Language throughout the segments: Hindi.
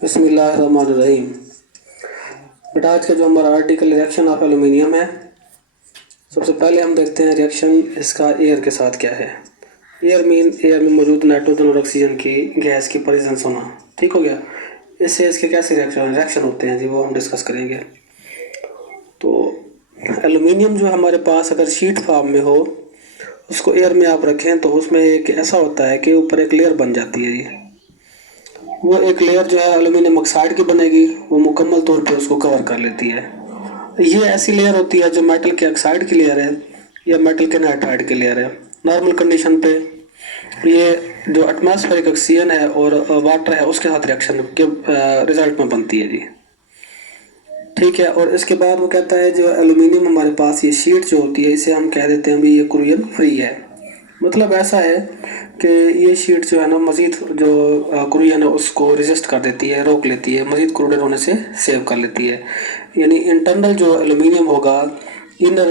बिस्मिल्लाहिर्रहमानिर्रहीम। बेटा आज का जो हमारा आर्टिकल रिएक्शन ऑफ एल्यूमिनियम है, सबसे पहले हम देखते हैं रिएक्शन इसका एयर के साथ क्या है। एयर में मौजूद नाइट्रोजन और ऑक्सीजन की गैस की प्रेजेंस होना। ठीक हो गया। इससे इसके कैसे रिएक्शन होते हैं जी, वो हम डिस्कस करेंगे। तो एल्यूमिनियम जो हमारे पास अगर शीट फॉर्म में हो, उसको एयर में आप रखें तो उसमें एक ऐसा होता है कि ऊपर एक लेयर बन जाती है जी। वो एक लेयर जो है एल्यूमिनियम ऑक्साइड की बनेगी, वो मुकम्मल तौर पे उसको कवर कर लेती है। ये ऐसी लेयर होती है जो मेटल के ऑक्साइड की लेयर है या मेटल के नाइट्राइड की लेयर है। नॉर्मल कंडीशन पे ये जो एटमॉस्फेरिक ऑक्सीजन है और वाटर है उसके साथ रिएक्शन के रिजल्ट में बनती है जी। ठीक है। और इसके बाद वो कहता है जो एल्यूमिनियम हमारे पास ये शीट जो होती है, इसे हम कह देते हैं भी ये कोरोजन फ्री है। मतलब ऐसा है कि ये शीट जो है ना मज़ीद जो कोरोजन है उसको रेजिस्ट कर देती है, रोक लेती है, मज़ीद कोरोजन होने से सेव कर लेती है। यानी इंटरनल जो एल्यूमिनियम होगा, इनर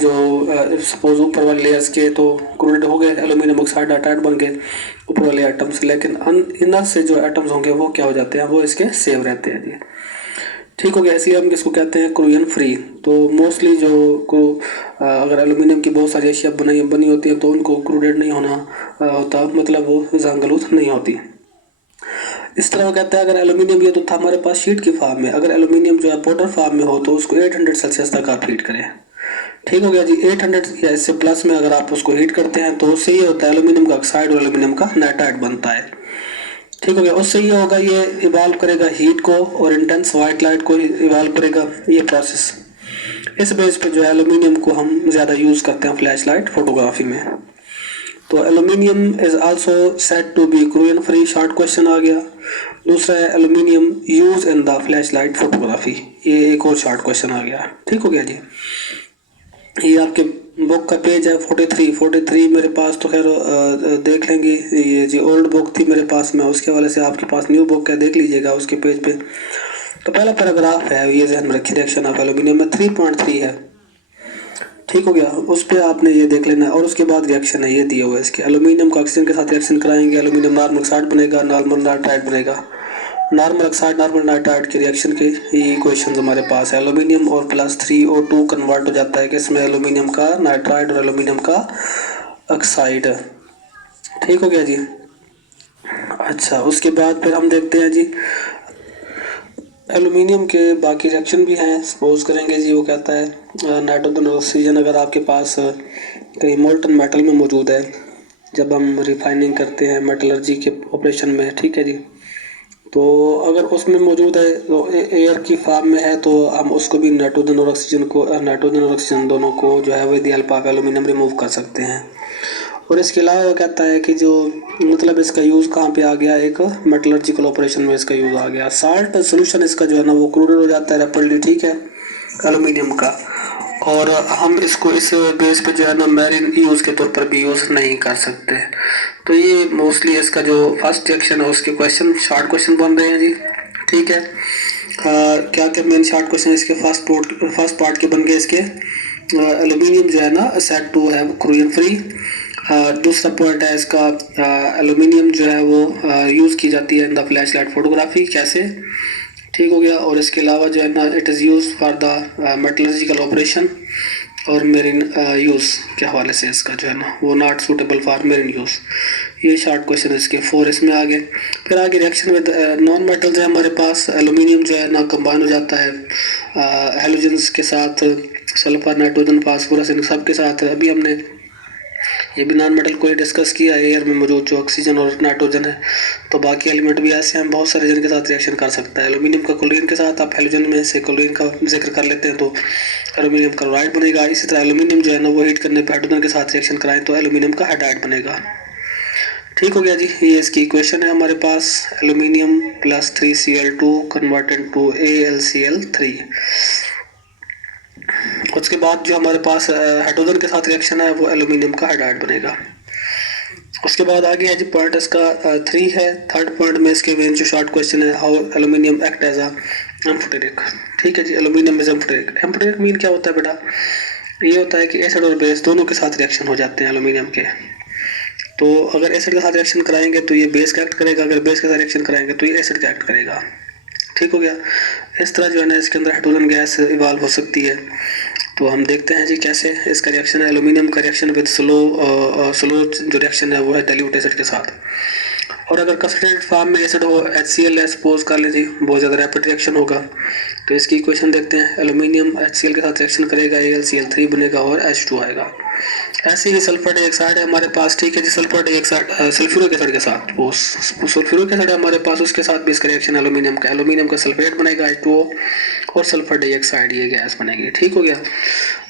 जो सपोज ऊपर वाले लेयर्स के तो कोरोजन हो गए, एल्यूमिनियम ऑक्साइड नाइट्राइड बन गए ऊपर वाले एटम्स, लेकिन इनर से जो एटम्स होंगे वो क्या हो जाते हैं, वो इसके सेव रहते हैं जी। ठीक हो गया। इसलिए हम किसको कहते हैं, कोरोजन फ्री। तो मोस्टली जो को अगर एल्यूमिनियम की बहुत सारी अशिया बनी होती है तो उनको क्रूडेड नहीं होना होता, मतलब वो जंगलूत नहीं होती। इस तरह वो कहता है अगर एल्यूमिनियम, ये तो था हमारे पास शीट की फॉर्म में, अगर एल्यूमिनियम जो है पाउडर फॉर्म में हो तो उसको 800 सेल्सियस तक आप हीट करें। ठीक हो गया जी। 800 या इससे प्लस में अगर आप उसको हीट करते हैं तो उससे ये होता है एल्यूमिनियम का ऑक्साइड और एल्यूमिनियम का नाइट्राइड बनता है। ठीक हो गया। उससे ये होगा, ये इवॉल्व करेगा हीट को और इंटेंस वाइट लाइट को इवॉल्व करेगा ये प्रोसेस। इस बेस पे जो है एल्यूमिनियम को हम ज़्यादा यूज़ करते हैं फ्लैश लाइट फोटोग्राफी में। तो aluminium is also said to be corrosion free, short question आ गया। दूसरा है aluminium use in the flash light photography, ये एक और शॉर्ट क्वेश्चन आ गया। ठीक हो गया जी। ये आपके बुक का पेज है 43 मेरे पास, तो खैर देख लेंगे। ये जो ओल्ड बुक थी मेरे पास में, उसके वाले से आपके पास न्यू बुक है, देख लीजिएगा उसके पेज पे। तो पहला पैराग्राफ है, ये ध्यान में रखिए, रिएक्शन ऑफ एल्यूमिनियम में 3.3 है। ठीक हो गया। उस पर आपने ये देख लेना है। और उसके बाद रिएक्शन है ये दिया हुआ है इसके, एल्यूमिनियम का ऑक्सीजन के साथ रिएक्शन कराएंगे, एल्यूमिनियम नॉर्मल ऑक्साइड बनेगा, नॉर्मल नाइट्राइड बनेगा। नॉर्मल ऑक्साइड नॉर्मल नाइट्राइड के रिएक्शन के ये क्वेश्चन हमारे पास है। एल्यूमिनियम और प्लस 3O2 कन्वर्ट हो जाता है कि इसमें एल्यूमिनियम का नाइट्राइड और एल्यूमिनियम का ऑक्साइड। ठीक हो गया जी। अच्छा, उसके बाद फिर हम देखते हैं जी एल्यूमिनियम के बाकी रिएक्शन भी हैं। सपोज करेंगे जी, वो कहता है नाइट्रोजन और ऑक्सीजन अगर आपके पास कहीं मोल्टन मेटल में मौजूद है, जब हम रिफाइनिंग करते हैं मेटलर्जी के ऑपरेशन में, ठीक है जी, तो अगर उसमें मौजूद है तो एयर की फॉर्म में है तो हम उसको भी नाइट्रोजन और ऑक्सीजन दोनों को जो है with the help of aluminium remove कर सकते हैं। और इसके अलावा वो कहता है कि जो मतलब इसका यूज़ कहाँ पे आ गया, एक मेटलर्जिकल ऑपरेशन में इसका यूज़ आ गया। साल्ट सोल्यूशन इसका जो है ना वो क्रूडेड हो जाता है रैपिडली, ठीक है, एल्यूमिनियम का। और हम इसको इस बेस पे जो है ना मैरिन यूज़ के तौर पर भी यूज़ नहीं कर सकते। तो ये मोस्टली इसका जो फर्स्ट रिएक्शन है उसके क्वेश्चन शॉर्ट क्वेश्चन बन रहे हैं जी। ठीक है। क्या क्या मेन शॉर्ट क्वेश्चन इसके फर्स्ट पार्ट के बन गए इसके, एल्यूमिनियम जो है ना सेड टू है कोरोजन फ्री। दूसरा पॉइंट है इसका, एल्यूमिनियम जो है वो यूज़ की जाती है इन द फ्लैश लाइट फोटोग्राफी, कैसे। ठीक हो गया। और इसके अलावा जो है ना it is use for the metallurgical operation और मेरिन यूज़ के हवाले से इसका जो है ना वो not suitable for marine use. ये शॉर्ट क्वेश्चन इसके 4 इसमें आ गए। फिर आगे रिएक्शन विद नॉन मेटल्स है हमारे पास। एल्यूमिनियम जो है ना कंबाइन हो जाता है हेलोजेंस के साथ, सल्फर, नाइट्रोजन, फास्फोरस, इन सब के साथ। अभी हमने ये भी नॉन मेटल को ही डिस्कस किया है, एयर में मौजूद जो ऑक्सीजन और नाइट्रोजन है। तो बाकी एलिमेंट भी ऐसे हैं, बहुत सारे जिनके साथ रिएक्शन कर सकता है। एल्यूमिनियम का क्लोरीन के साथ आप हेलोजन में से क्लोरीन का जिक्र कर लेते हैं तो एल्यूमिनियम क्लोराइड बनेगा। इसी तरह एल्यूमिनियम जो है ना वो हीट करने पर हाइड्रोजन के साथ रिएक्शन कराएं तो एल्यूमिनियम का हाइड्राइड बनेगा। ठीक हो गया जी। ये इसकी इक्वेशन है हमारे पास, aluminium plus 3Cl2 converted to AlCl3। उसके बाद जो हमारे पास हाइड्रोजन के साथ रिएक्शन है वो एल्यूमिनियम का हाइड्राइड बनेगा। उसके बाद आगे है जी पॉइंट इसका 3 है। थर्ड पॉइंट में इसके मेन जो शॉर्ट क्वेश्चन है, how aluminium act as a amphoteric. ठीक है जी, aluminium is amphoteric. Amphoteric mean क्या होता है बेटा, ये होता है कि एसिड और बेस दोनों के साथ रिएक्शन हो जाते हैं एल्यूमिनियम के। तो अगर एसिड के साथ रिएक्शन कराएंगे तो ये बेस का एक्ट करेगा, अगर बेस के साथ रिएक्शन कराएंगे तो ये एसिड का एक्ट करेगा। ठीक हो गया। इस तरह जो है ना इसके अंदर हाइड्रोजन गैस इवाल्व हो सकती है। तो हम देखते हैं जी कैसे इसका रिएक्शन है। एल्यूमिनियम का रिएक्शन विद स्लो जो रिएक्शन है वो है डाइल्यूट एसिड के साथ। और अगर कंसंट्रेटेड फॉर्म में एसिड हो HCl सपोज कर लें जी, बहुत ज़्यादा रैपिड रिएक्शन होगा। तो इसकी इक्वेशन देखते हैं। एल्यूमिनियम HCl के साथ रिएक्शन करेगा, AlCl3 बनेगा और H2 आएगा। ऐसे ही सल्फर डाइऑक्साइड है हमारे पास। ठीक है जी, सल्फर डाइऑक्साइड सल्फ्यूरिक एसिड के साथ, वो सल्फ्यूरिक एसिड है हमारे पास, उसके साथ भी इसका रिएक्शन एल्यूमिनियम का सल्फेट बनेगा H2O और सल्फर डाइऑक्साइड ये गैस बनेगी। ठीक हो गया।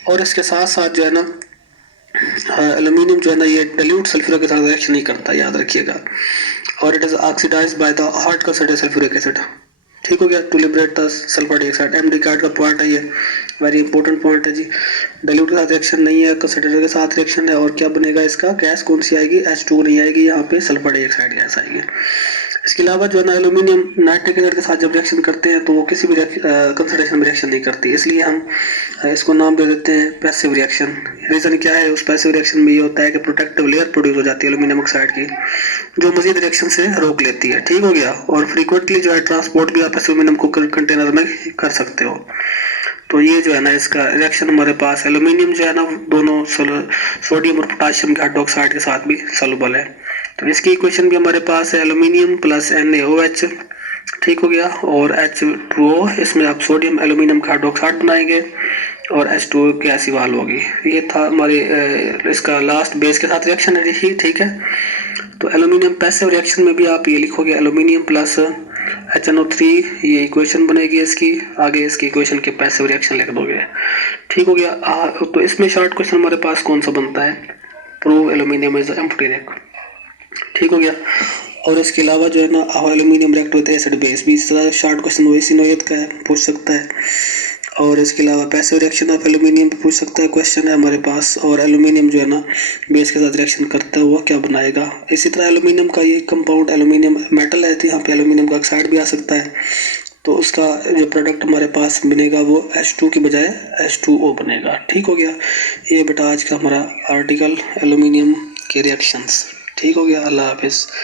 और इसके साथ साथ जो है ना एल्यूमिनियम जो है ना ये डाइल्यूट सल्फ्यूरिक के साथ रिएक्शन नहीं करता, याद रखिएगा। और it is oxidised by the hard concentrated sulphuric acid. ठीक हो गया। To liberate the sulphur dioxide, MD card का पॉइंट है ये, वेरी इंपॉर्टेंट पॉइंट है जी। डाइल्यूट के साथ रिएक्शन नहीं है, कंसंट्रेटेड के साथ रिएक्शन है। और क्या बनेगा इसका, गैस कौन सी आएगी, H2 नहीं आएगी, यहाँ पे सल्फर डाइऑक्साइड गैस आएगी। इसके अलावा जो है ना एल्यूमिनियम नाइट्रिक एसिड के साथ जब रिएक्शन करते हैं तो वो किसी भी कंसंट्रेशन में रिएक्शन नहीं करती, इसलिए हम इसको नाम दे देते हैं पैसिव रिएक्शन। रीज़न क्या है, उस पैसिव रिएक्शन में ये होता है कि प्रोटेक्टिव लेयर प्रोड्यूस हो जाती है एल्यूमिनियम ऑक्साइड की, जो मजीद रिएक्शन से रोक लेती है। ठीक हो गया। और फ्रीक्वेंटली जो है ट्रांसपोर्ट भी आप एल्यूमिनियम को कंटेनर में कर सकते हो। तो ये जो है ना इसका रिएक्शन हमारे पास एल्यूमिनियम जो है ना दोनों सोडियम और पोटाशियम के हाइड्रोक्साइड के साथ भी सॉल्युबल है। तो इसकी इक्वेशन भी हमारे पास है एल्यूमिनियम प्लस NaOH। ठीक हो गया। और H2O, इसमें आप सोडियम एल्यूमिनियम का हाइड्रोक्साइड बनाएंगे और H2O गैस इवाल्व होगी। ये था हमारे इसका लास्ट बेस के साथ रिएक्शन है जी। ठीक है। तो एल्यूमिनियम पैसिव रिएक्शन में भी आप ये लिखोगे एल्यूमिनियम प्लस HNO3, ये इक्वेशन बनेगी इसकी। आगे इसकी इक्वेशन के पैसिव रिएक्शन लिख दोगे। ठीक हो गया। तो इसमें शॉर्ट क्वेश्चन हमारे पास कौन सा बनता है, प्रूव एल्यूमिनियम इज एम्फोटेरिक। ठीक हो गया। और इसके अलावा जो है ना how aluminium react with acid base, भी इस तरह शॉर्ट क्वेश्चन वैसी नोयत का है, पूछ सकता है। और इसके अलावा पैसिव रिएक्शन ऑफ एल्यूमिनियम पे पूछ सकता है, क्वेश्चन है हमारे पास। और एल्यूमिनियम जो है ना बेस के साथ रिएक्शन करता हुआ क्या बनाएगा। इसी तरह एल्यूमिनियम का ये कंपाउंड एल्यूमिनियम मेटल है, तो यहाँ पे एल्यूमिनियम का ऑक्साइड भी आ सकता है। तो उसका जो प्रोडक्ट हमारे पास बनेगा वो H2 की बजाय H2O बनेगा। ठीक हो गया। ये बेटा आज का हमारा आर्टिकल एल्यूमिनियम के रिएक्शंस। ठीक हो गया। अल्लाह हाफिज़।